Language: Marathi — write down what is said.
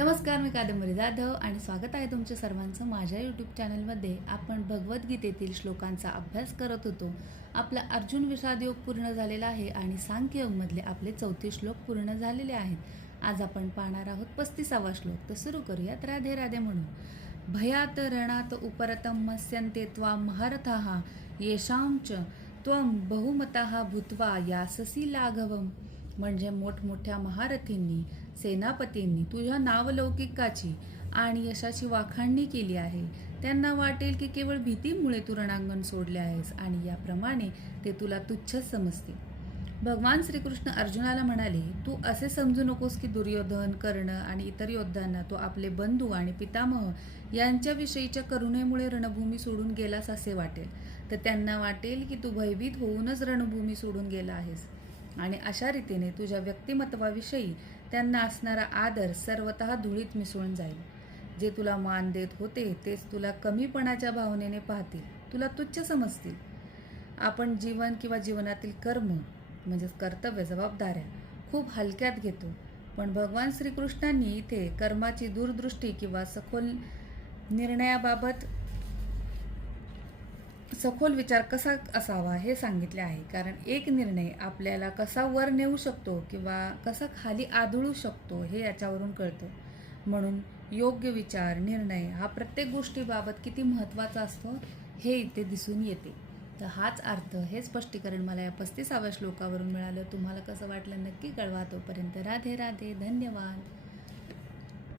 नमस्कार, मी कादंबरी जाधव आणि स्वागत आहे तुमच्या सर्वांचं माझ्या यूट्यूब चॅनलमध्ये. आपण भगवद्गीतेतील श्लोकांचा अभ्यास करत होतो. आपला अर्जुन विषाद योग पूर्ण झालेला आहे आणि सांख्ययोगमधले आपले 34 श्लोक पूर्ण झालेले आहेत. आज आपण पाहणार आहोत 35वा श्लोक. तर सुरू करूयात. राधे राधे म्हणून. भयात रणात उपरतं मत्स्यन्ते त्वां महारथाः येषांच त्वं बहुमताः भूत्वा याससी लाघवम्. म्हणजे मोठमोठ्या महारथींनी, सेनापतींनी तुझ्या नावलौकिकाची आणि यशाची वाखाणणी केली आहे. त्यांना वाटेल की केवळ भीतीमुळे तू रणांगण सोडले आहेस आणि याप्रमाणे ते तुला तुच्छच समजतील. भगवान श्रीकृष्ण अर्जुनाला म्हणाले, तू असे समजू नकोस की दुर्योधन, कर्ण आणि इतर योद्ध्यांना तो आपले बंधू आणि पितामह यांच्याविषयीच्या करुणेमुळे रणभूमी सोडून गेलास असे वाटेल. तर त्यांना वाटेल की तू भयभीत होऊनच रणभूमी सोडून गेला आहेस आणि अशा रीतीने तुझ्या व्यक्तिमत्वाविषयी त्यांना असणारा आदर सर्वतः धुळीत मिसळून जाईल. जे तुला मान देत होते तेच तुला कमीपणाच्या भावनेने पाहतील, तुला तुच्छ समजतील. आपण जीवन किंवा जीवनातील कर्म म्हणजेच कर्तव्य, जबाबदाऱ्या खूप हलक्यात घेतो. पण भगवान श्रीकृष्णांनी इथे कर्माची दूरदृष्टी किंवा सखोल निर्णयाबाबत सखोल विचार कसा असावा हे सांगितले आहे. कारण एक निर्णय आपल्याला कसा वर नेऊ शकतो किंवा कसा खाली आदळू शकतो हे याच्यावरून कळतं. म्हणून योग्य विचार, निर्णय हा प्रत्येक गोष्टीबाबत किती महत्त्वाचा असतो हे इथे दिसून येते. तर हाच अर्थ, हे स्पष्टीकरण मला या 35व्या श्लोकावरून मिळालं. तुम्हाला कसं वाटलं नक्की कळवा. तोपर्यंत राधे राधे, धन्यवाद.